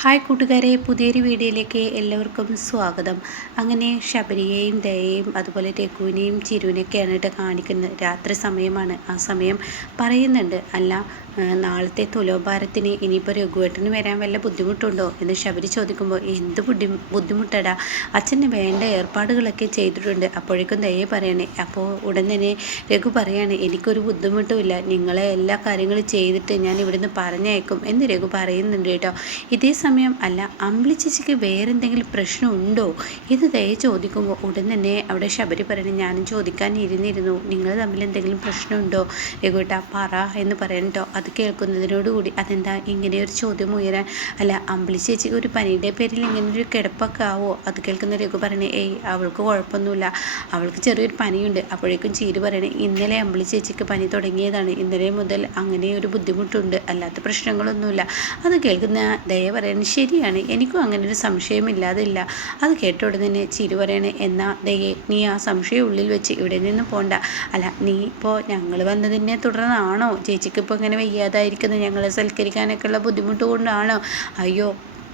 Hi കൂട്ടുകാരെ, പുതിയൊരു വീഡിയോയിലേക്ക് എല്ലാവർക്കും സ്വാഗതം. അങ്ങനെ ശബരിയെയും ദയയെയും അതുപോലെ രഘുവിനെയും ചിരുവിനെയൊക്കെയാണ് കേട്ടോ കാണിക്കുന്നത്. രാത്രി സമയമാണ്. ആ സമയം പറയുന്നുണ്ട്, അല്ല നാളത്തെ തുലോഭാരത്തിന് ഇനിയിപ്പോൾ രഘുവേട്ടന് വരാൻ വല്ല ബുദ്ധിമുട്ടുണ്ടോ എന്ന് ശബരി ചോദിക്കുമ്പോൾ, എന്ത് ബുദ്ധിമുട്ടടാ, അച്ഛന് വേണ്ട ഏർപ്പാടുകളൊക്കെ ചെയ്തിട്ടുണ്ട്. അപ്പോഴേക്കും ദയ പറയണേ. അപ്പോൾ ഉടൻ തന്നെ രഘു പറയാണ്, എനിക്കൊരു ബുദ്ധിമുട്ടുമില്ല, നിങ്ങളെ എല്ലാ കാര്യങ്ങളും ചെയ്തിട്ട് ഞാൻ ഇവിടുന്ന് പറഞ്ഞയക്കും എന്ന് രഘു പറയുന്നുണ്ട് കേട്ടോ. ഇതേ സമയം അല്ല, അമ്പിളി ചേച്ചിക്ക് വേറെന്തെങ്കിലും പ്രശ്നമുണ്ടോ ഇത് ദയ ചോദിക്കുമ്പോൾ ഉടൻ തന്നെ അവിടെ ശബരി പറയണേ, ഞാനും ചോദിക്കാൻ ഇരുന്നിരുന്നു, നിങ്ങൾ തമ്മിൽ എന്തെങ്കിലും പ്രശ്നമുണ്ടോ രഘുവേട്ട, പറ എന്ന് പറയണട്ടോ. അത് കേൾക്കുന്നതിനോടുകൂടി അതെന്താ ഇങ്ങനെയൊരു ചോദ്യം ഉയരാൻ, അല്ല അമ്പിളി ചേച്ചിക്ക് ഒരു പനിയുടെ പേരിൽ ഇങ്ങനൊരു കിടപ്പൊക്കെ ആവോ? അത് കേൾക്കുന്ന രഘു പറയണേ, ഏയ് അവൾക്ക് കുഴപ്പമൊന്നുമില്ല, അവൾക്ക് ചെറിയൊരു പനിയുണ്ട്. അപ്പോഴേക്കും ചീരു പറയണേ, ഇന്നലെ അമ്പിളി ചേച്ചിക്ക് പനി തുടങ്ങിയതാണ്, ഇന്നലെ മുതൽ അങ്ങനെ ഒരു ബുദ്ധിമുട്ടുണ്ട്, അല്ലാത്ത പ്രശ്നങ്ങളൊന്നുമില്ല. അത് കേൾക്കുന്ന ദയ പറയണേ, ശരിയാണ്, എനിക്കും അങ്ങനെ ഒരു സംശയമില്ലാതില്ല. അത് കേട്ട ഉടനെ തന്നെ ചിരു പറയണേ, എന്നാ ദയേ നീ ആ സംശയം ഉള്ളിൽ വെച്ച് ഇവിടെ നിന്ന് പോണ്ട. അല്ല നീ ഇപ്പോൾ ഞങ്ങൾ വന്നതിനെ തുടർന്നാണോ ചേച്ചിക്ക് ഇപ്പോൾ ഇങ്ങനെ വയ്യാതായിരിക്കുന്നത്, ഞങ്ങളെ സൽക്കരിക്കാനൊക്കെ ഉള്ള ബുദ്ധിമുട്ട് കൊണ്ടാണോ? അയ്യോ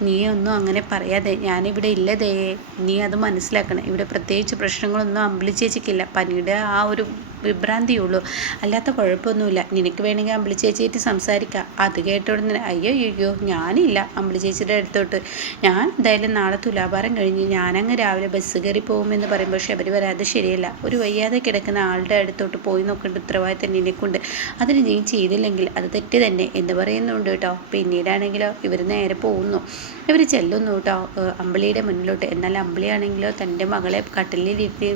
നീ ഒന്നും അങ്ങനെ പറയാതെ, ഞാനിവിടെ ഇല്ല ദയേ, നീ അത് മനസ്സിലാക്കണം. ഇവിടെ പ്രത്യേകിച്ച് പ്രശ്നങ്ങളൊന്നും അമ്പിളി ചേച്ചിക്കില്ല, പനിയുടെ ആ ഒരു വിഭ്രാന്തിയുള്ളൂ, അല്ലാത്ത കുഴപ്പമൊന്നുമില്ല. നിനക്ക് വേണമെങ്കിൽ അമ്പിളി ചേച്ചിയായിട്ട് സംസാരിക്കാം. അത് കേട്ടോടുന്ന അയ്യോ ഞാനില്ല അമ്പിളി ചേച്ചിയുടെ അടുത്തോട്ട്, ഞാൻ എന്തായാലും നാളെ തുലാഭാരം കഴിഞ്ഞ് ഞാനങ്ങ് രാവിലെ ബസ് കയറി പോകുമെന്ന് പറയുമ്പോൾ ശബരി വരാതെ ശരിയല്ല. ഒരു വയ്യാതെ കിടക്കുന്ന ആളുടെ അടുത്തോട്ട് പോയി നോക്കേണ്ട ഉത്തരവാദിത്തം നിനക്കുണ്ട്, അതിന് നീ ചെയ്തില്ലെങ്കിൽ അത് തെറ്റ് തന്നെ എന്ന് പറയുന്നുണ്ട് കേട്ടോ. പിന്നീടാണെങ്കിലോ ഇവർ നേരെ പോകുന്നു, ഇവർ ചെല്ലുന്നു കേട്ടോ അമ്പിളിയുടെ മുന്നിലോട്ട്. എന്നാൽ അമ്പിളിയാണെങ്കിലോ തൻ്റെ മകളെ കട്ടിലിരുത്തി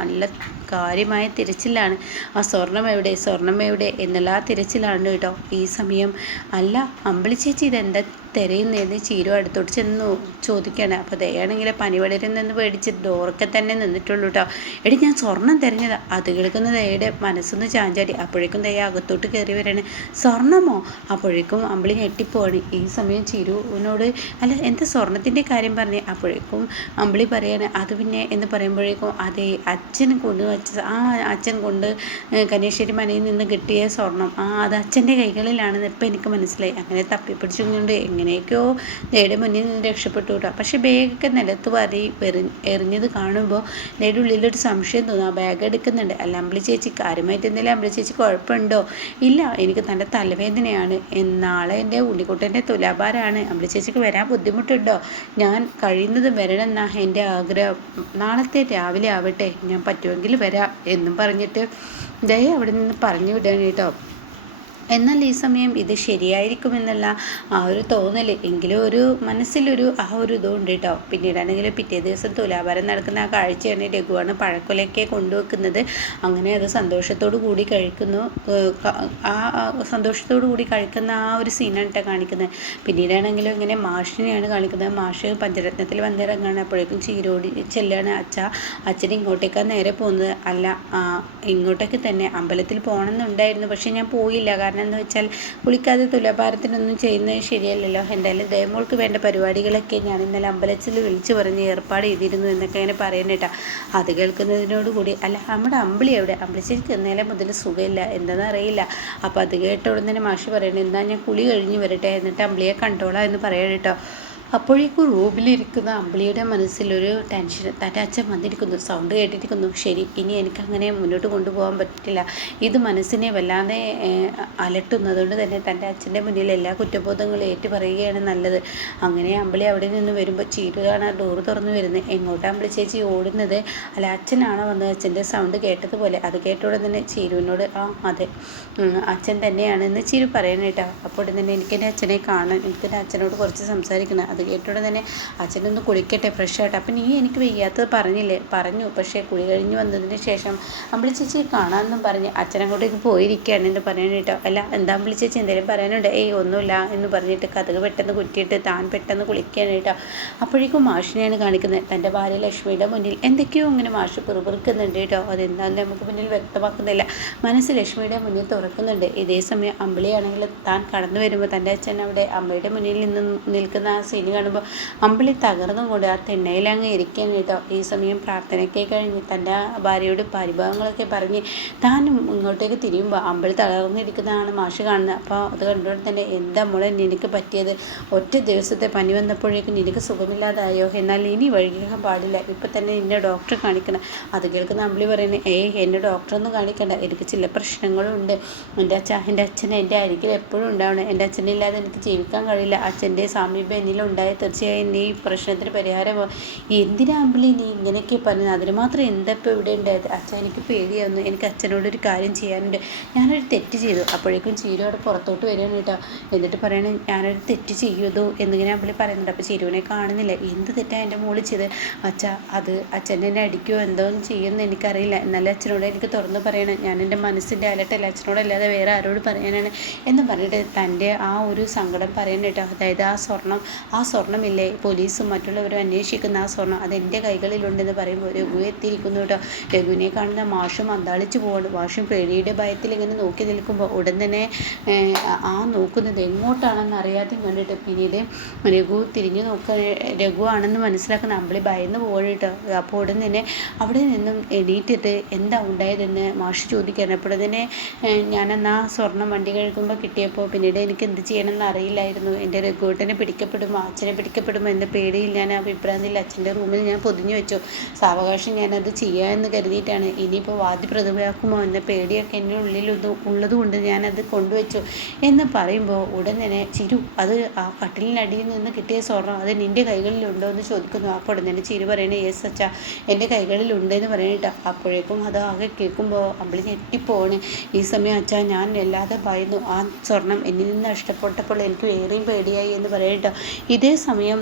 നല്ല കാര്യമായ തിരച്ചിലാണ്. ആ സ്വർണം എവിടെ എന്നുള്ള ആ തിരച്ചിലാണ് കേട്ടോ ഈ സമയം. അല്ല അമ്പിളി ചേച്ചി ഇതെന്താ തിരയുന്നതെന്ന് ചീരു അടുത്തോട്ട് ചെന്ന് ചോദിക്കുകയാണ്. അപ്പോൾ ദയാണെങ്കിൽ പനി പടരുന്നെന്ന് പേടിച്ച് ഡോറൊക്കെ തന്നെ നിന്നിട്ടുള്ളൂ കേട്ടോ. എടി ഞാൻ സ്വർണം തിരഞ്ഞതാ. അത് കേൾക്കുന്ന ദയയുടെ മനസ്സൊന്ന് ചാഞ്ചാടി. അപ്പോഴേക്കും ദയ അകത്തോട്ട് കയറി വരാണ്. സ്വർണമോ? അപ്പോഴേക്കും അമ്പിളി ഞെട്ടിപ്പോവാണ്. ഈ സമയം ചിരുവിനോട് അല്ല എന്താ സ്വർണത്തിൻ്റെ കാര്യം പറഞ്ഞേ? അപ്പോഴേക്കും അമ്പിളി പറയാണ്, അത് പിന്നെ എന്ന് പറയുമ്പോഴേക്കും അതെ അച്ഛൻ കൊണ്ടുവച്ച അച്ഛൻ കൊണ്ട് കന്യാശ്ശേരി മനയിൽ നിന്ന് കിട്ടിയ സ്വർണം, അത് അച്ഛൻ്റെ കൈകളിലാണെന്ന് ഇപ്പം എനിക്ക് മനസ്സിലായി. അങ്ങനെ തപ്പിപ്പിടിച്ചുകൊണ്ട് എങ്ങനെയൊക്കെയോ ദയയുടെ മുന്നിൽ നിന്ന് രക്ഷപ്പെട്ടു കേട്ടോ. പക്ഷേ ബാഗൊക്കെ നിലത്ത് എറിഞ്ഞത് കാണുമ്പോൾ ദയയുടെ ഉള്ളിലൊരു സംശയം തോന്നും. ആ ബാഗ് എടുക്കുന്നുണ്ട്. അല്ല അമ്പിളി ചേച്ചി കാര്യമായിട്ട് എന്തെങ്കിലും അമ്പിളി ചേച്ചി കുഴപ്പമുണ്ടോ? ഇല്ല, എനിക്ക് നല്ല തലവേദനയാണ്, നാളെ എൻ്റെ ഉണ്ണിക്കുട്ടൻ്റെ തുലാഭാരമാണ്, അമ്പിളി ചേച്ചിക്ക് വരാൻ ബുദ്ധിമുട്ടുണ്ടോ? ഞാൻ കഴിയുന്നത് വരണം എന്നാ എൻ്റെ ആഗ്രഹം, നാളത്തെ രാവിലെ ആവട്ടെ, ഞാൻ പറ്റുമെങ്കിൽ വരാം എന്നും പറഞ്ഞിട്ട് ദയ അവിടെ നിന്ന് പറഞ്ഞു വിടുകയാണ് കേട്ടോ. എന്നാൽ ഈ സമയം ഇത് ശരിയായിരിക്കുമെന്നുള്ള ആ ഒരു തോന്നൽ എങ്കിലും ഒരു മനസ്സിലൊരു ആ ഒരു ഇതുണ്ട് കേട്ടോ. പിന്നീടാണെങ്കിൽ പിറ്റേ ദിവസം തുലാഭാരം നടക്കുന്ന ആ കാഴ്ചയാണ് രഘുവാണ് പഴക്കൊലയൊക്കെ കൊണ്ടുവെക്കുന്നത്. അങ്ങനെ അത് സന്തോഷത്തോടു കൂടി കഴിക്കുന്നു. ആ സന്തോഷത്തോടു കൂടി കഴിക്കുന്ന ആ ഒരു സീനാണ് കേട്ടോ കാണിക്കുന്നത്. പിന്നീടാണെങ്കിലും ഇങ്ങനെ മാഷിനെയാണ് കാണിക്കുന്നത്. മാഷ് പഞ്ചരത്നത്തിൽ വന്നിറങ്ങാണ്. അപ്പോഴേക്കും ചീരോടി ചെല്ലാണ് അച്ഛൻ ഇങ്ങോട്ടേക്കാണ് നേരെ പോകുന്നത്. അല്ല ഇങ്ങോട്ടേക്ക് തന്നെ അമ്പലത്തിൽ പോകണമെന്നുണ്ടായിരുന്നു, പക്ഷെ ഞാൻ പോയില്ല. കാരണം എന്ന് വെച്ചാൽ കുളിക്കാതെ തുലാഭാരത്തിനൊന്നും ചെയ്യുന്നത് ശരിയല്ലല്ലോ. എന്തായാലും ദേവമോൾക്ക് വേണ്ട പരിപാടികളൊക്കെ ഞാൻ ഇന്നലെ അമ്പലത്തിൽ വിളിച്ചു പറഞ്ഞ് ഏർപ്പാട് ചെയ്തിരുന്നു എന്നൊക്കെ അങ്ങനെ പറയുന്നേട്ടാ. അത് കേൾക്കുന്നതിനോടുകൂടി അല്ല നമ്മുടെ അമ്പിളി എവിടെ? അമ്പിളി ചേച്ചിക്ക് ഇന്നലെ മുതൽ സുഖമില്ല, എന്താണെന്ന് അറിയില്ല. അപ്പോൾ അത് കേട്ട ഉടൻ തന്നെ മാഷി പറയണേ, എന്നാൽ ഞാൻ കുളി കഴിഞ്ഞ് വരട്ടെ, എന്നിട്ട് അമ്പിളിയെ കണ്ടോളാം എന്ന് പറയണം കേട്ടോ. അപ്പോഴേക്കും റൂമിലിരിക്കുന്ന അമ്പിളിയുടെ മനസ്സിലൊരു ടെൻഷൻ, തൻ്റെ അച്ഛൻ വന്നിരിക്കുന്നു, സൗണ്ട് കേട്ടിരിക്കുന്നു. ശരി, ഇനി എനിക്കങ്ങനെ മുന്നോട്ട് കൊണ്ടുപോകാൻ പറ്റില്ല, ഇത് മനസ്സിനെ വല്ലാതെ അലട്ടുന്നതുകൊണ്ട് തന്നെ തൻ്റെ അച്ഛൻ്റെ മുന്നിൽ എല്ലാ കുറ്റബോധങ്ങളും ഏറ്റു പറയുകയാണ് നല്ലത്. അങ്ങനെ അമ്പിളി അവിടെ നിന്ന് വരുമ്പോൾ ചീരുകയാണ് ഡോറ് തുറന്നു വരുന്നത്. എങ്ങോട്ടാണ് അമ്പിളി ചേച്ചി ഓടുന്നത്? അല്ല അച്ഛനാണോ വന്നത്? അച്ഛൻ്റെ സൗണ്ട് കേട്ടതുപോലെ. അത് കേട്ടോടെ തന്നെ ചീരുവിനോട് അതെ അച്ഛൻ തന്നെയാണെന്ന് ചീരു പറയണം കേട്ടോ. അപ്പോൾ തന്നെ എനിക്കെൻ്റെ അച്ഛനെ കാണാൻ, എനിക്കെൻ്റെ അച്ഛനോട് കുറച്ച് സംസാരിക്കണം. അത് കേട്ടോടെ തന്നെ അച്ഛനൊന്ന് കുളിക്കട്ടെ, ഫ്രഷ് ആയിട്ട്. അപ്പം നീ എനിക്ക് വയ്യാത്തത് പറഞ്ഞില്ലേ? പറഞ്ഞു, പക്ഷേ കുളി കഴിഞ്ഞ് വന്നതിന് ശേഷം അമ്പിളി ചേച്ചി കാണാമെന്നും പറഞ്ഞ് അച്ഛനങ്ങോട്ടേക്ക് പോയിരിക്കുകയാണ് എന്ന് പറയാൻ കേട്ടോ. അല്ല എന്താ അമ്പിളി ചേച്ചി എന്തെങ്കിലും പറയാനുണ്ട്? ഏയ് ഒന്നുമില്ല എന്ന് പറഞ്ഞിട്ട് കഥക് പെട്ടെന്ന് കുറ്റിയിട്ട് താൻ പെട്ടെന്ന് കുളിക്കുകയാണ് കേട്ടോ. അപ്പോഴേക്കും മാഷിനെയാണ് കാണിക്കുന്നത്. തൻ്റെ ഭാര്യ ലക്ഷ്മിയുടെ മുന്നിൽ എന്തൊക്കെയോ അങ്ങനെ മാഷ് പിറുപിറുക്കുന്നുണ്ട് കേട്ടോ. അതെന്താണെന്ന് നമുക്ക് മുന്നിൽ വ്യക്തമാക്കുന്നില്ല. മനസ്സ് ലക്ഷ്മിയുടെ മുന്നിൽ തുറക്കുന്നുണ്ട്. ഇതേ സമയം അമ്പിളിയാണെങ്കിൽ താൻ കടന്നു വരുമ്പോൾ തൻ്റെ അച്ഛൻ അവിടെ അമ്മയുടെ മുന്നിൽ നിന്ന് നിൽക്കുന്ന ആ സീൻ കാണുമ്പോൾ അമ്പിളി തകർന്നും കൊണ്ട് ആ തിണ്ണയിലങ്ങ് ഇരിക്കാൻ കേട്ടോ. ഈ സമയം പ്രാർത്ഥനയ്ക്ക് കഴിഞ്ഞ് തൻ്റെ ഭാര്യയോട് പരിഭവങ്ങളൊക്കെ പറഞ്ഞ് താനും ഇങ്ങോട്ടേക്ക് തിരിയുമ്പോൾ അമ്പിളി തളർന്നിരിക്കുന്നതാണ് മാഷ് കാണുന്നത്. അപ്പോൾ അത് കണ്ടുകൊണ്ട് തന്നെ എന്താ മോളെ നിനക്ക് പറ്റിയത്? ഒറ്റ ദിവസത്തെ പനി വന്നപ്പോഴേക്കും നിനക്ക് സുഖമില്ലാതായോ? എന്നാൽ ഇനി വൈകിക്കാൻ പാടില്ല, ഇപ്പം തന്നെ നിന്നെ ഡോക്ടറെ കാണിക്കണം. അത് കേൾക്കുന്ന അമ്പിളി പറയുന്നത് എന്നെ ഡോക്ടറൊന്നും കാണിക്കണ്ട, എനിക്ക് ചില പ്രശ്നങ്ങളുണ്ട്. എൻ്റെ അച്ഛൻ എൻ്റെ അരികിൽ എപ്പോഴും ഉണ്ടാവണം. എൻ്റെ അച്ഛനില്ലാതെ എനിക്ക് ജീവിക്കാൻ കഴിയില്ല. അച്ഛൻ്റെ സാമീപ്യം എന്നിലുണ്ടായ തീർച്ചയായും നീ പ്രശ്നത്തിന് പരിഹാരമോ? എന്തിനാ അമ്പിളി നീ ഇങ്ങനെയൊക്കെ പറയുന്നത്? അതിന് മാത്രം എന്താ ഇപ്പോൾ ഇവിടെ ഉണ്ടായത്? അച്ഛൻ എനിക്ക് പേടിയാവുന്നു, എനിക്ക് അച്ഛനോടൊരു കാര്യം ചെയ്യാനുണ്ട്. ഞാനൊരു തെറ്റ് ചെയ്തു. അപ്പോഴേക്കും ചീരു അവിടെ പുറത്തോട്ട് വരികയാണ് കേട്ടോ. എന്നിട്ട് പറയണേ ഞാനൊരു തെറ്റ് ചെയ്തോ എന്നിങ്ങനെ അമ്പിളി പറയുന്നുണ്ട്. അപ്പോൾ ചിരുവിനെ കാണുന്നില്ല. എന്ത് തെറ്റാണ് എൻ്റെ മോള് ചെയ്ത്? അത് അച്ഛൻ എന്നെ അടിക്കുമോ എന്തോന്ന് ചെയ്യുമെന്ന് എനിക്കറിയില്ല. എന്നാലും അച്ഛനോട് എനിക്ക് തുറന്ന് പറയണം. ഞാൻ എൻ്റെ മനസ്സിൻ്റെ അലട്ടല്ല, അച്ഛനോടല്ലാതെ വേറെ ആരോട് പറയാനാണ് എന്ന് പറഞ്ഞിട്ട് തൻ്റെ ആ ഒരു സങ്കടം പറയുന്നത് കേട്ടോ. അതായത് ആ സ്വർണ്ണമില്ലേ പോലീസും മറ്റുള്ളവരും അന്വേഷിക്കുന്ന ആ സ്വർണ്ണം അതെൻ്റെ കൈകളിലുണ്ടെന്ന് പറയുമ്പോൾ രഘു എത്തിയിരിക്കുന്നു കേട്ടോ. രഘുവിനെ കാണുന്ന മാഷും അന്താളിച്ച് പോവാണ്. മാഷും പേടിയുടെ ഭയത്തിൽ ഇങ്ങനെ നോക്കി നിൽക്കുമ്പോൾ ഉടൻ തന്നെ നോക്കുന്നത് എങ്ങോട്ടാണെന്ന് അറിയാതെ കണ്ടിട്ട് പിന്നീട് രഘു തിരിഞ്ഞു രഘു ആണെന്ന് മനസ്സിലാക്കുന്ന അമ്പിളി ഭയന്ന് പോകണം കേട്ടോ. അപ്പോൾ ഉടൻ തന്നെ അവിടെ നിന്നും എണീറ്റിട്ട് എന്താ ഉണ്ടായതെന്ന് മാഷ് ചോദിക്കുകയാണ്. അപ്പോൾ തന്നെ ഞാനെന്നാ സ്വർണ്ണം വണ്ടി കഴുകുമ്പോൾ കിട്ടിയപ്പോൾ പിന്നീട് എനിക്ക് എന്ത് ചെയ്യണമെന്ന് അറിയില്ലായിരുന്നു. എൻ്റെ രഘുവേട്ടനെ പിടിക്കപ്പെടുമോ അച്ഛനെ പിടിക്കപ്പെടുമോ എന്ന പേടിയിൽ ഞാൻ ആ വിഭ്രാന്തിയിൽ അച്ഛൻ്റെ റൂമിൽ ഞാൻ പൊതിഞ്ഞു വെച്ചു. സാവകാശം ഞാനത് ചെയ്യാമെന്ന് കരുതിയിട്ടാണ്. ഇനിയിപ്പോൾ വാദ്യപ്രതിഭയാക്കുമോ എന്ന പേടിയൊക്കെ എൻ്റെ ഉള്ളിൽ ഉള്ളതുകൊണ്ട് ഞാനത് കൊണ്ടുവച്ചു എന്ന് പറയുമ്പോൾ ഉടൻ തന്നെ ചിരു അത് ആ കട്ടിലിനടിയിൽ നിന്ന് കിട്ടിയ സ്വർണ്ണം അത് നിൻ്റെ കൈകളിലുണ്ടോ എന്ന് ചോദിക്കുന്നു. അപ്പോൾ ഉടൻ തന്നെ ചിരു പറയണേ യെസ് അച്ഛാ എൻ്റെ കൈകളിലുണ്ടെന്ന് പറയണേട്ടോ. അപ്പോഴേക്കും അത് ആകെ കേൾക്കുമ്പോൾ അമ്പിളി ഞെട്ടിപ്പോണ്. ഈ സമയം അച്ഛാ ഞാൻ വല്ലാതെ ഭയന്നു. ആ സ്വർണം എന്നിൽ നിന്ന് നഷ്ടപ്പെട്ടപ്പോൾ എനിക്ക് ഏറെയും പേടിയായി എന്ന് പറയട്ടോ. ഇതേ സമയം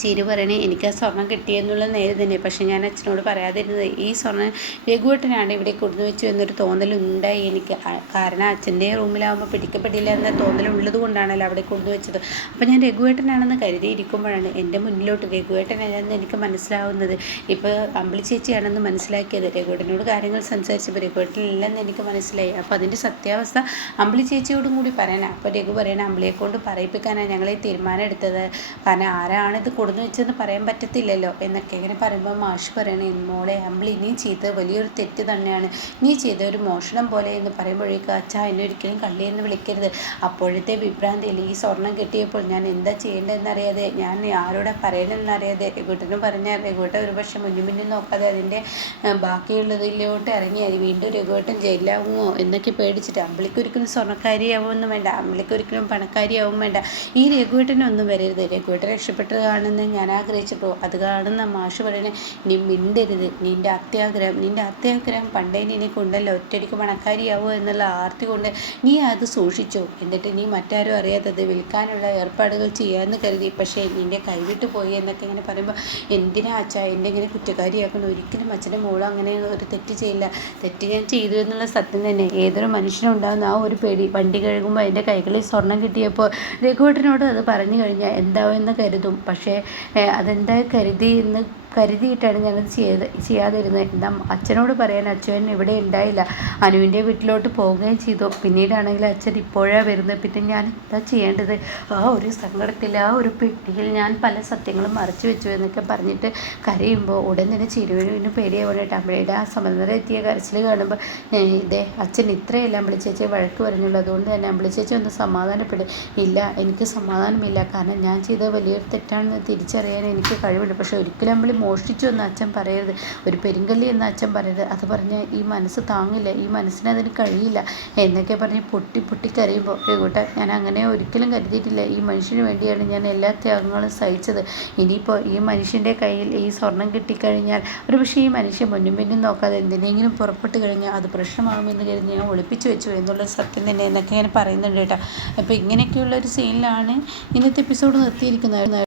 ചിരു പറയണേ എനിക്ക് ആ സ്വർണ്ണം കിട്ടിയെന്നുള്ള നേരെ തന്നെ. പക്ഷെ ഞാൻ അച്ഛനോട് പറയാതിരുന്നത് ഈ സ്വർണ്ണം രഘുവേട്ടനാണ് ഇവിടെ കൊടുന്നു വെച്ചു എന്നൊരു തോന്നലുണ്ടായി എനിക്ക്. കാരണം അച്ഛൻ്റെ റൂമിലാകുമ്പോൾ പിടിക്കപ്പെടില്ല എന്ന തോന്നലുള്ളത് കൊണ്ടാണല്ലോ അവിടെ കൊടുന്നു വെച്ചത്. അപ്പോൾ ഞാൻ രഘുവേട്ടനാണെന്ന് കരുതിയിരിക്കുമ്പോഴാണ് എൻ്റെ മുന്നിലോട്ട് രഘുവേട്ടനാണെന്ന് എനിക്ക് മനസ്സിലാവുന്നത്. ഇപ്പോൾ അമ്പിളി ചേച്ചിയാണെന്ന് മനസ്സിലാക്കിയത്. രഘുവേട്ടനോട് കാര്യങ്ങൾ സംസാരിച്ചപ്പോൾ രഘുവേട്ടനില്ലെന്ന് എനിക്ക് മനസ്സിലായി. അപ്പോൾ അതിൻ്റെ സത്യാവസ്ഥ അമ്പിളി ചേച്ചിയോടും കൂടി പറയണം. അപ്പോൾ രഘു പറയണം അമ്പിളിയെ കൊണ്ട് പറയിപ്പിക്കാനാണ് ഞങ്ങൾ ഈ തീരുമാനം എടുത്തത്. കാരണം ആരാണിത് കൊടുന്നു വെച്ചെന്ന് പറയാൻ പറ്റത്തില്ലല്ലോ എന്നൊക്കെ ഇങ്ങനെ പറയുമ്പോൾ മാഷ് പറയണേ മോളെ അമ്പിളി നീ ചെയ്തത് വലിയൊരു തെറ്റ് തന്നെയാണ്. നീ ചെയ്ത ഒരു മോഷണം പോലെ എന്ന് പറയുമ്പോഴേക്കും അച്ഛാ എന്നെ ഒരിക്കലും കള്ളിയെന്ന് വിളിക്കരുത്. അപ്പോഴത്തെ വിഭ്രാന്തിയിൽ ഈ സ്വർണം കിട്ടിയപ്പോൾ ഞാൻ എന്താ ചെയ്യേണ്ടതെന്നറിയാതെ ഞാൻ ആരോടെ പറയണമെന്നറിയാതെ രഘുവേട്ടനും പറഞ്ഞാൽ രഘുവേട്ടൻ ഒരു പക്ഷേ മുന്നിൽ നോക്കാതെ അതിൻ്റെ ബാക്കിയുള്ളതിലോട്ട് ഇറങ്ങിയാൽ വീണ്ടും രഘുവേട്ടൻ ജയിലാവുമോ എന്നൊക്കെ പേടിച്ചിട്ട് അമ്പിളിക്ക് ഒരിക്കലും സ്വർണ്ണക്കാരിയാവുമൊന്നും വേണ്ട, അമ്പിളിക്ക് ഒരിക്കലും പണക്കാരിയാവും വേണ്ട. ഈ രഘുവേട്ടനൊന്നും വരരുത്. രഘുവേട്ടൻ രക്ഷപ്പെട്ടത് കാണുന്ന ഞാൻ ആഗ്രഹിച്ചിട്ടോ. അത് കാണുന്ന മാഷ് പറയണേ നീ മിണ്ടരുത്. നിൻ്റെ അത്യാഗ്രഹം പണ്ടേ നിനക്കുണ്ടല്ലോ, ഒറ്റയടിക്ക് പണക്കാരിയാവോ എന്നുള്ള ആർത്തി കൊണ്ട് നീ അത് സൂക്ഷിച്ചോ. എന്നിട്ട് നീ മറ്റാരും അറിയാത്തത് വിൽക്കാനുള്ള ഏർപ്പാടുകൾ ചെയ്യാമെന്ന് കരുതി. പക്ഷേ നിൻ്റെ കൈവിട്ട് പോയി എന്നൊക്കെ ഇങ്ങനെ പറയുമ്പോൾ എന്തിനാ അച്ഛാ എന്നെ ഇങ്ങനെ കുറ്റക്കാരിയാക്കണം? ഒരിക്കലും അച്ഛൻ്റെ മോള് അങ്ങനെ ഒരു തെറ്റ് ചെയ്യില്ല. തെറ്റ് ഞാൻ ചെയ്തു എന്നുള്ള സത്യം തന്നെ ഏതൊരു മനുഷ്യനുണ്ടാകുന്ന ആ ഒരു പേടി. വണ്ടി കഴുകുമ്പോൾ അതിൻ്റെ കൈകളിൽ സ്വർണം കിട്ടിയപ്പോൾ രഘുവേട്ടനോട് അത് പറഞ്ഞു കഴിഞ്ഞാൽ എന്താവെന്ന് കരുതും. പക്ഷേ അതെന്താ കരുതിയിട്ടാണ് ഞാനത് ചെയ്യാതിരുന്നത്. എന്താ അച്ഛനോട് പറയാൻ അച്ഛൻ ഇവിടെ ഉണ്ടായില്ല, അനുവിൻ്റെ വീട്ടിലോട്ട് പോവുകയും ചെയ്തു. പിന്നീടാണെങ്കിൽ അച്ഛൻ ഇപ്പോഴാണ് വരുന്നത്. പിന്നെ ഞാൻ എന്താ ചെയ്യേണ്ടത്? ആ ഒരു സങ്കടത്തിൽ ആ ഒരു പെട്ടിയിൽ ഞാൻ പല സത്യങ്ങളും മറച്ചു വെച്ചു എന്നൊക്കെ പറഞ്ഞിട്ട് കരയുമ്പോൾ ഉടൻ തന്നെ ചിരുവിന് പേടിയാവാനായിട്ട് അമ്മയുടെ ആ സമനില എത്തിയ കരച്ചിൽ കാണുമ്പോൾ ഇതേ അച്ഛൻ ഇത്രയെല്ലാം അമ്പിളിച്ചേച്ചിയെ വഴക്ക് പറഞ്ഞുള്ളൂ. അതുകൊണ്ട് തന്നെ അമ്പിളിച്ചേച്ചി ഒന്ന് സമാധാനപ്പെടും. ഇല്ല എനിക്ക് സമാധാനമില്ല. കാരണം ഞാൻ ചെയ്തത് വലിയൊരു തെറ്റാണെന്ന് തിരിച്ചറിയാൻ എനിക്ക് കഴിവുണ്ട്. പക്ഷേ ഒരിക്കലും അമ്പിളി മോഷ്ടിച്ചു എന്ന് അച്ഛൻ പറയരുത്, ഒരു പെരുങ്കല്ലി എന്ന് അച്ഛൻ പറയരുത്. അത് പറഞ്ഞാൽ ഈ മനസ്സ് താങ്ങില്ല, ഈ മനസ്സിന് അതിന് കഴിയില്ല എന്നൊക്കെ പറഞ്ഞ് പൊട്ടി കരയുമ്പോൾ രഘുവേട്ടാ ഞാൻ അങ്ങനെ ഒരിക്കലും കരുതിയിട്ടില്ല. ഈ മനുഷ്യന് വേണ്ടിയാണ് ഞാൻ എല്ലാ ത്യാഗങ്ങളും സഹിച്ചത്. ഇനിയിപ്പോൾ ഈ മനുഷ്യൻ്റെ കയ്യിൽ ഈ സ്വർണം കിട്ടിക്കഴിഞ്ഞാൽ ഒരു പക്ഷേ ഈ മനുഷ്യൻ മുന്നും നോക്കാതെ എന്തിനെങ്കിലും പുറപ്പെട്ട് കഴിഞ്ഞാൽ അത് പ്രശ്നമാകുമെന്ന് കരുതി ഞാൻ ഒളിപ്പിച്ചു വെച്ചു എന്നുള്ള സത്യം തന്നെ എന്നൊക്കെ ഞാൻ പറയുന്നുണ്ട് കേട്ടോ. അപ്പോൾ ഇങ്ങനെയൊക്കെയുള്ള ഒരു സീനിലാണ് ഇന്നത്തെ എപ്പിസോഡ് നിർത്തിയിരിക്കുന്നത്.